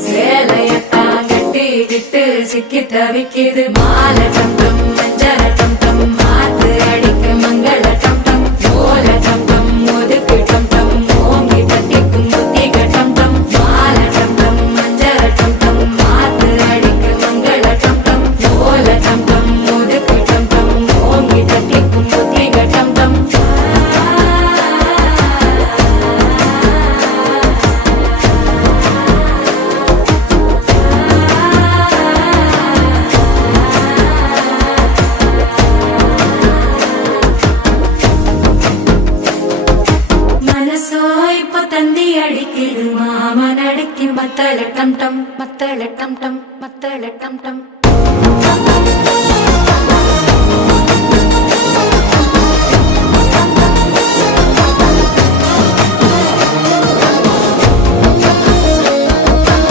சேலையத்தான் கட்டிக்கிட்டு சிக்கி தவிக்குது மாலை டம் டம் மஞ்சள டம் டம் மாத்து அடிக்க மங்கள டம் டம் ஓல டம் டம் ஒதுக்கு டம் டம் ஓங்கி தட்டிக்கும் புத்திக டம் டம் மாலை டம் டம் மஞ்சள டம் டம் மாத்து அடிக்க மங்கள டம் டம் ஓல டம் டம் ஒதுக்கு டம் டம் ஓங்கி தட்டிக்கும் புத்திக டம் டம் தந்தி அடிக்குது மாமன் அடிக்கு மத்தள டம் டம் மத்தள டம் டம் மத்தள டம் டம்